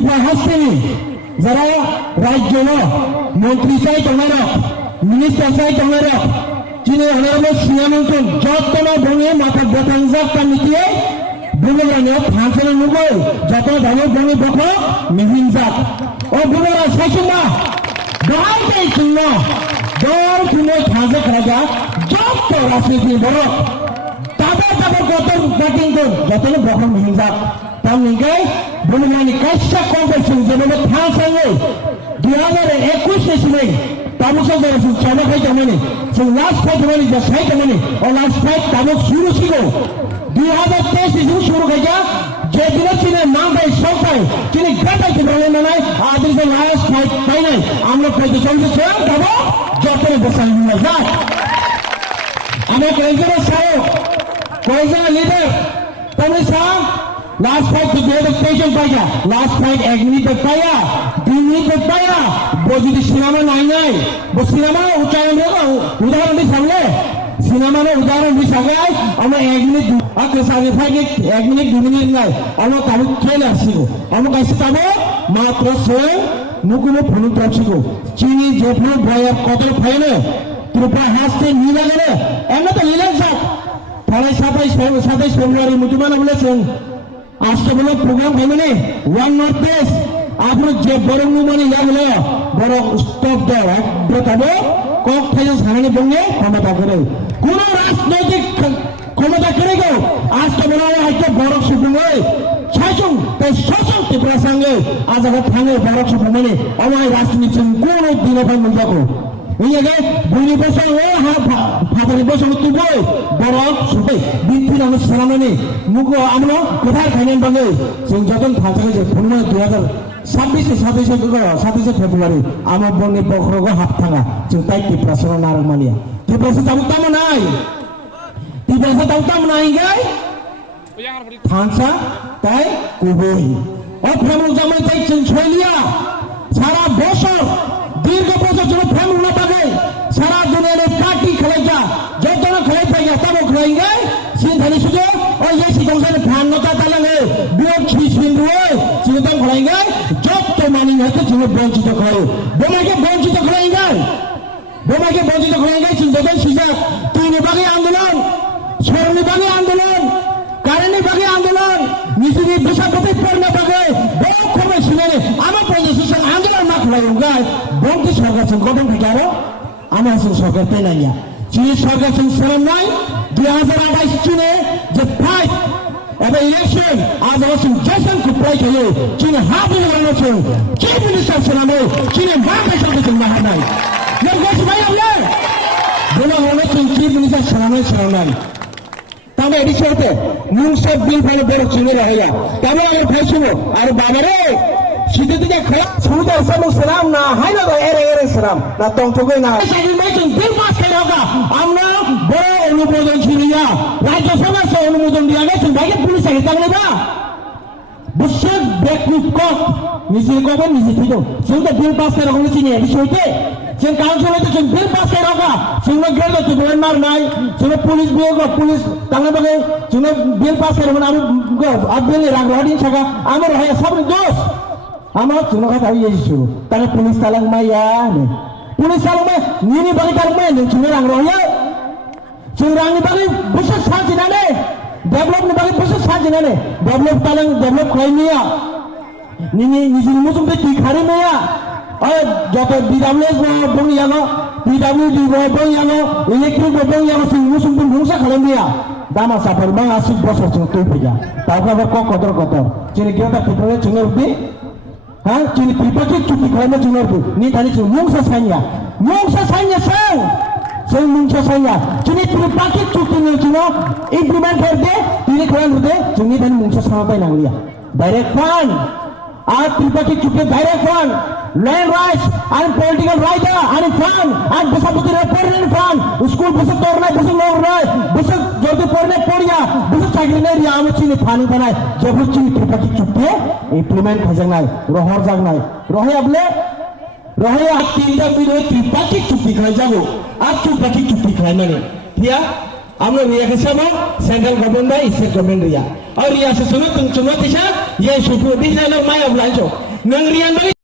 ত্রিপুরা হাসছেনি যারা রাজ্য মন্ত্রী চাই তোমার মিনিস্টার চাই তোমার যিনি অনারেবল সিনামন্ত্রণ যত বনে মাথা বেতন যাত্রা নীতিয়ে বুমরানো ফাংশনের মুগল যত ধরনের বনে বক মিহিন জাত ও বুমরা সাইসুমা দহাই শূন্য দল শূন্য ফাঁসে খাজা যত রাজনীতি বড় তাদের তাদের কত ব্যাটিং কর যত বক মিহিন জাত তার নিগে বুমরানি কাইসা কম্পিটিশন যেভাবে ফাংশনে 2021 সিনে তাবুসা যাচ্ছেন চলে খাই তেমনি সে লাস্ট ফাইট মানে যা সাই তেমনি ও লাস্ট ফাইট তাবু শুরু ছিল 2023 সিজন শুরু খাইয়া যে দিনে চীনের নামটাই সরকার চীনে গাটাইতে পারে না নাই আদিল যে লাস্ট ফাইট তাই নাই আমরা ফাইটে চলতেছে তাবু যত বসাই না যা আমরা কয়েকজন সাহেব কয়েকজন লিডার তুমি সাহেব लास्ट फाइट तो 2023 पाया लास्ट फाइट 1 मिनट तक पाया 2 मिनट तक पाया वो जो सिनेमा नहीं वो सिनेमा उच्चारण देगा उदाहरण भी सामने सिनेमा में उदाहरण भी सामने हम 1 मिनट आगे सामने फाइट 1 मिनट 2 मिनट नहीं हम ताबू खेल आसिगो हम कैसे ताबू मात्र से मुकुमो फनु तोचिगो चीनी जेफनो बयर कतल फाइने त्रिपुरा हासते नीला गले एमना तो नीला साथ थाने 27 फेब्रुआरी मुजुमाना बोलेছেন আজকে বলে প্রোগ্রাম খাইবে ওয়ান নর্থ বেস্ট আপনার যে বড় মানে লাগলো বড় স্টপ দেয় একটাবে কক থেকে সারানি বঙ্গে ক্ষমতা করে কোন রাজনৈতিক ক্ষমতা করে গো আজকে বলা হয়তো বড় সুপ্রিম শাসন তাই শাসন ত্রিপুরা সঙ্গে আজ আগে থানে বড় সুপ্রিম মানে আমার রাজনীতি কোন দিনে পাই মূল্য 이게 분이 벌써 왜 바닥에 벌써 뜨고 뭐라 수배 민피라는 사람이 누구 아무나 그달 가는 방에 지금 저던 다자가 보면 2026 그거 4세 페브루아리 아마 번에 버그러고 합타가 지금 따이 디프라스로 나를 말이야 디프라스 따고 나이 디프라스 따고 나이게 탄사 따이 구보이 프레물 자만 따이 지금 초일이야 사라 বছর দীর্ঘ বছর জন্য ফ্যামিলি না পাবে সারা দুনিয়ার পার্টি খেলাইয়া যত খেলাই পাইয়া তবে খেলাইগে সিনধানি সুযোগ ওই যে সিংসারে ফান্নতা তালাঙ্গে বিয়োগ সিন্ধুয়ে সিনতাম খেলাইগে যত মানি হতে ছিল বঞ্চিত করে বোমাকে বঞ্চিত খেলাইগে সিনতাম সিজাক তিন বাগে আন্দোলন স্বর্ণী বাগে আন্দোলন কারণী বাগে আন্দোলন নিজের বিষয়পতি পড়না বাগে বড় খবর শুনে আমার প্রতিষ্ঠান আন্দোলন না খেলাইগে বঙ্কি সরকার গঠন থেকে আরো আমার সরকার পেয়ে নাই চীনের সরকার সালাম নাই 2028 চীনে যে ফাইট এবং ইলেকশন আজ অবশ্যই জেসন কুপ্রাই খেলে চীনে হাফিজ বানাচ্ছেন চিফ মিনিস্টার সালামে চীনে মাঠে সরকার মাঠে নাই ভাই আপনার বলা হলেছেন চিফ মিনিস্টার সালাম নাই তবে এটি সাথে মুংসব বিল ফেলে বড় চীনের হয়ে তবে আমার ভাই শুনো আর বাবারে শীতের দিকে খেলা শুরুতে সালাম না হয় না এরে সালাম না তংটুকুই না বিল পাস করে হোক আমরা বড় অনুমোদন ছিলিয়া রাজ্যসভা অনুমোদন দিয়া গেছেন ভাইকে পুলিশ আগে তাহলে না বুঝছেন বেকুব কক নিজে কবে নিজে ঠিক সেটা বিল পাস করে রকম চিনি বিষয়তে সে কাউন্সিল হইতে বিল পাস করে হোক সেগুলো গেল তো গভর্নর নাই সেগুলো পুলিশ বিয়োগ পুলিশ তাহলে বলে সেগুলো বিল পাস করে মানে আমি বিল রাখবো দিন থাকা আমার হয় সব দোষ আমার চুনো কথা হয়েছি তাহলে পুলিশ তালাং মাইয়া পুলিশ তালাং মাই নিনি বাকি তালাং মাই চুনো রাং রহিয়া চুনরাংনি বাকি বসে সাজি না নে ডেভেলপ নি বাকি বসে সাজি না নে ডেভেলপ তালাং ডেভেলপ খাই নিয়া নিনি নিজে মুসুম তে কি খারি মেয়া ওই যত বিডব্লিউএস বং ইয়ানো পিডব্লিউডি বং ইয়ানো ইলেকট্রিক বং ইয়ানো মুসুম তে মুসা খাই নিয়া দামা সাফার মা 80 বছর তুই ফিজা তারপর আবার কত চিনি গিয়ে তা পিপলে চুনের উঠি হ্যাঁ চীন ত্রিপাক্ষী চুক্তি খাইলে চুনের নি তানি মুংসা সাইয়া সেই মুংসা সাইয়া চীনি ত্রিপাক্ষী চুক্তি নিয়ে ছিল ইমপ্লিমেন্ট করতে তিনি খেলান হতে চীনি তানি মুংসা সামাতাই নাগলিয়া ডাইরেক্ট ফান্ড আর ত্রিপাক্ষী চুক্তি ডাইরেক্ট ফান্ড ল্যান্ড রাইটস আর পলিটিক্যাল রাইট আর ফান্ড আর বসাপতির পড়লেন ফান্ড স্কুল বসে তোর নাই বসে লোক নাই বসে যদি পড়লে পড়িয়া বসে চাকরি নেই রিয়া আমার চিনি ফানি বানায় যেগুলো চিনি ত্রিপাক্ষী চুক্তি ইমপ্লিমেন্ট হয়ে নাই রহর যাক নাই রহে আপনি রহে আর তিনটা মিলে ত্রিপাক্ষী চুক্তি খাই যাবো আর ত্রিপাক্ষী চুক্তি খাই মানে ঠিক আমরা রিয়া के sama central government state government Riya और रिया से सुनो तुम चुनो दिशा ये सुपो दिशा लोग माय अब लाइजो Nang riyan balik